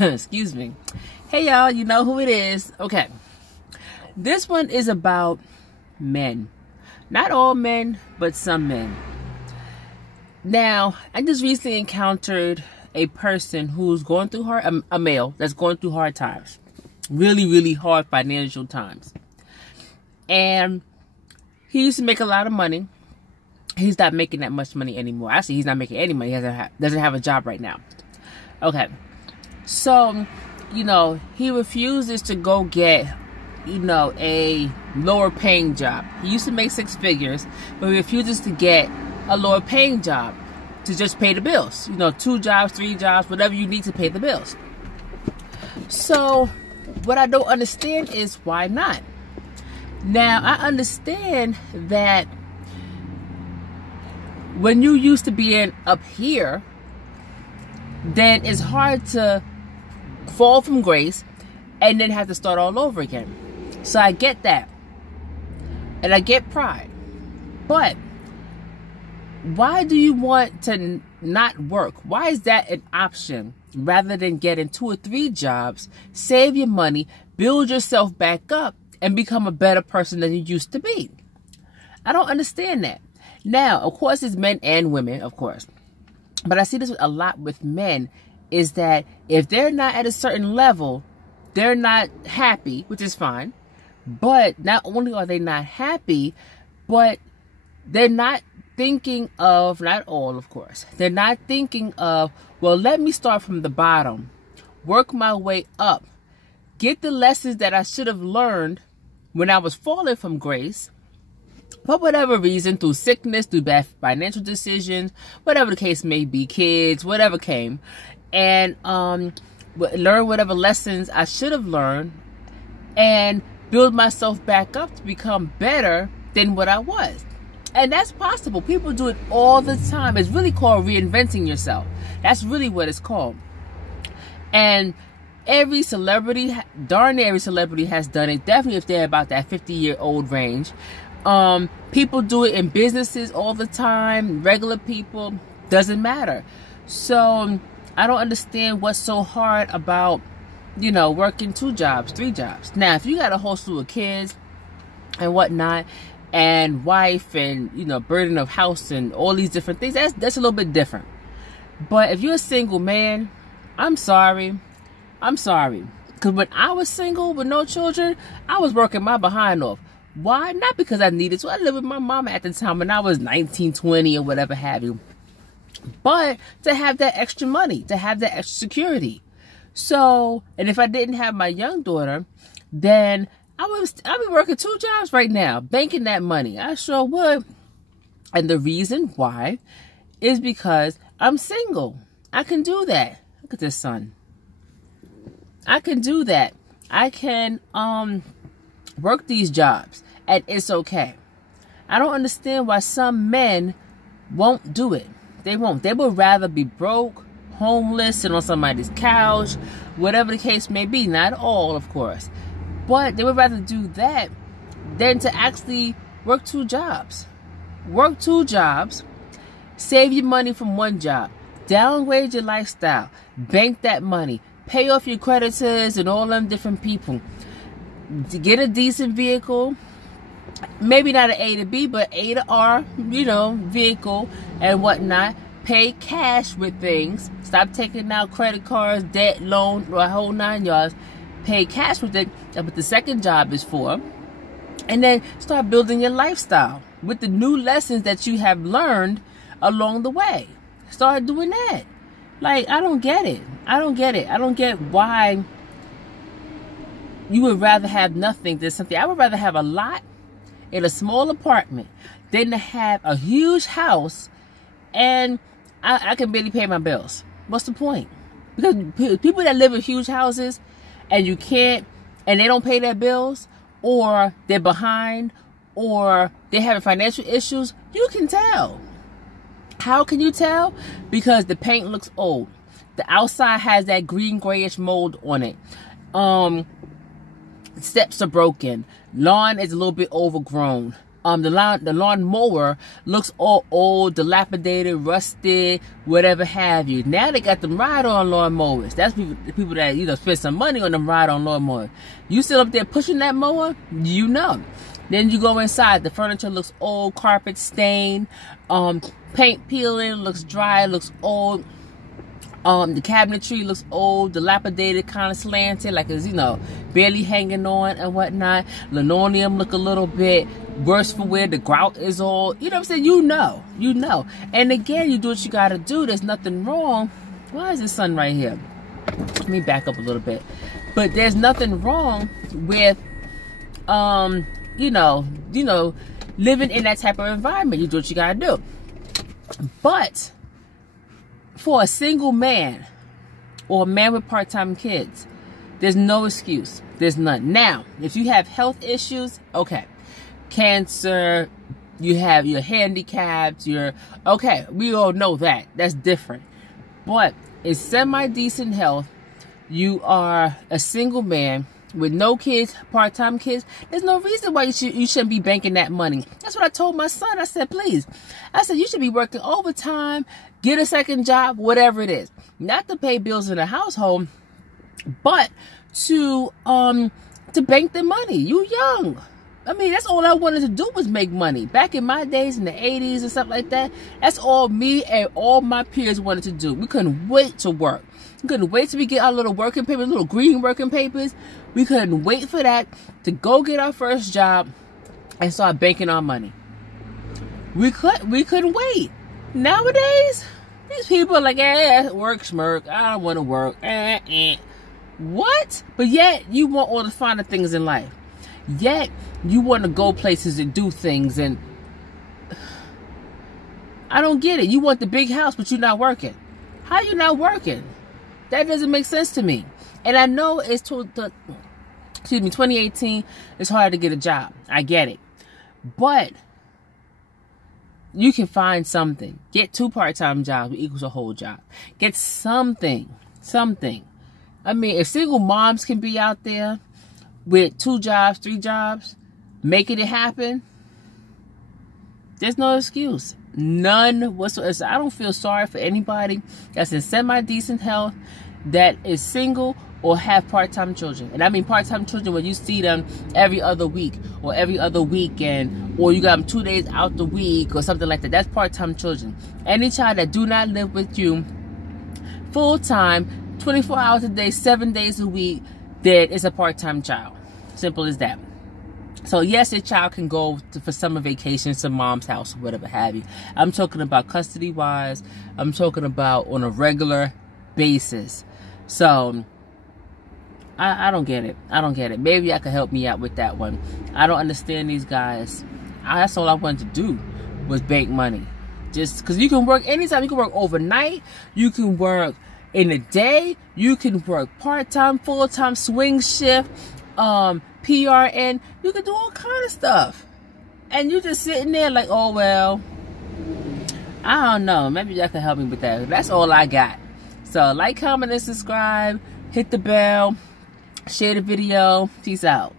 Excuse me. Hey y'all, you know who it is. Okay. This one is about men. Not all men, but some men. Now, I just recently encountered a person who's going through a male that's going through hard times. Really, really hard financial times. And he used to make a lot of money. He's not making that much money anymore. Actually, he's not making any money. He doesn't have a job right now. Okay. So, he refuses to go get, a lower paying job. He used to make 6 figures, but he refuses to get a lower paying job to just pay the bills. 2 jobs, 3 jobs, whatever you need to pay the bills. So, what I don't understand is why not? Now, I understand that when you used to being up here, then it's hard to fall from grace and then have to start all over again. So I get that. And I get pride. But why do you want to not work? Why is that an option rather than getting 2 or 3 jobs, save your money, build yourself back up, and become a better person than you used to be? I don't understand that. Now, of course, it's men and women, of course. But I see this a lot with men, is that if they're not at a certain level, they're not happy, which is fine. But not only are they not happy, but they're not thinking of, not all, of course, they're not thinking of, well, let me start from the bottom, work my way up, get the lessons that I should have learned when I was falling from grace, for whatever reason, through sickness, through bad financial decisions, whatever the case may be, kids, whatever came, and learn whatever lessons I should have learned, and build myself back up to become better than what I was. And that's possible. People do it all the time. It's really called reinventing yourself. That's really what it's called. And every celebrity, darn near every celebrity has done it. Definitely if they're about that 50-year-old range. People do it in businesses all the time. Regular people, doesn't matter. So I don't understand what's so hard about, working 2 jobs, 3 jobs. Now, if you got a whole slew of kids and whatnot, and wife and, burden of house and all these different things, that's a little bit different. But if you're a single man, I'm sorry. Because when I was single with no children, I was working my behind off. Why? Not because I needed to. I lived with my mama at the time when I was 19, 20 or whatever have you. But to have that extra money, to have that extra security. So, and if I didn't have my young daughter, then I'd be working 2 jobs right now, banking that money. I sure would. And the reason why is because I'm single. I can do that. Look at this son. I can do that. I can work these jobs, and it's okay. I don't understand why some men won't do it. They won't. They would rather be broke, homeless, sit on somebody's couch, whatever the case may be. Not all, of course. But they would rather do that than to actually work 2 jobs. Work 2 jobs, save your money from 1 job, downgrade your lifestyle, bank that money, pay off your creditors and all them different people. To get a decent vehicle, maybe not an A to B, but A to R, vehicle and whatnot. Pay cash with things. Stop taking out credit cards, debt, loan, or a whole 9 yards. Pay cash with it. That's what the second job is for. And then start building your lifestyle with the new lessons that you have learned along the way. Start doing that. Like, I don't get it. I don't get why you would rather have nothing than something. I would rather have a lot in a small apartment than to have a huge house and I can barely pay my bills. What's the point? Because people that live in huge houses and they don't pay their bills, or they're behind, or they're having financial issues, you can tell. How can you tell? Because the paint looks old. The outside has that green grayish mold on it. Steps are broken. Lawn is a little bit overgrown. the lawn mower looks all old, dilapidated, rusted, whatever have you. Now they got them ride-on lawn mowers. That's people that, you know, spend some money on them ride-on lawn mowers. You still up there pushing that mower, you know. Then you go inside, the furniture looks old, carpet stained, paint peeling, looks dry, looks old. The cabinetry looks old, dilapidated, kind of slanted, like it's, you know, barely hanging on and whatnot. Linoleum look a little bit worse for wear. The grout is all, you know what I'm saying? You know. And again, you do what you got to do. There's nothing wrong. Why is the sun right here? Let me back up a little bit. But there's nothing wrong with, you know, living in that type of environment. You do what you got to do. But for a single man or a man with part-time kids, there's no excuse. There's none. Now, if you have health issues, okay, cancer, you're handicapped, okay, we all know that. That's different. But in semi-decent health, you are a single man with no kids, part-time kids, there's no reason why you shouldn't be banking that money. That's what I told my son. I said, please. I said, you should be working overtime, get a second job, whatever it is. Not to pay bills in the household, but to bank the money. You young. I mean, that's all I wanted to do was make money. Back in my days, in the 80s and stuff like that, that's all me and all my peers wanted to do. We couldn't wait to work. We couldn't wait till we get our little working papers, little green working papers. We couldn't wait for that to go get our first job and start banking our money. We couldn't wait. Nowadays, these people are like, work, smirk. I don't want to work. What? But yet, you want all the finer things in life. Yet, you want to go places and do things, and I don't get it. You want the big house, but you're not working. How you not working? That doesn't make sense to me. And I know it's 2018, it's hard to get a job. I get it. But you can find something. Get 2 part-time jobs equals a whole job. Get something. I mean, if single moms can be out there with 2 jobs, 3 jobs, making it happen, there's no excuse. None whatsoever. So I don't feel sorry for anybody that's in semi-decent health, that is single, or have part-time children. And I mean part-time children when you see them every other week or every other weekend, or you got them 2 days out the week or something like that. That's part-time children. Any child that do not live with you full-time, 24 hours a day, 7 days a week, that is a part-time child. Simple as that. So yes, your child can go for summer vacation to mom's house or whatever have you. I'm talking about custody-wise. I'm talking about on a regular basis. So I don't get it. I don't get it. Maybe I could help me out with that one. I don't understand these guys. That's all I wanted to do was bank money. Just because you can work anytime. You can work overnight. You can work in the day. You can work part-time, full-time, swing shift, PRN. You can do all kind of stuff. And you just sitting there like, oh, well, I don't know. Maybe y'all can help me with that. That's all I got. So like, comment, and subscribe. Hit the bell. Share the video. Peace out.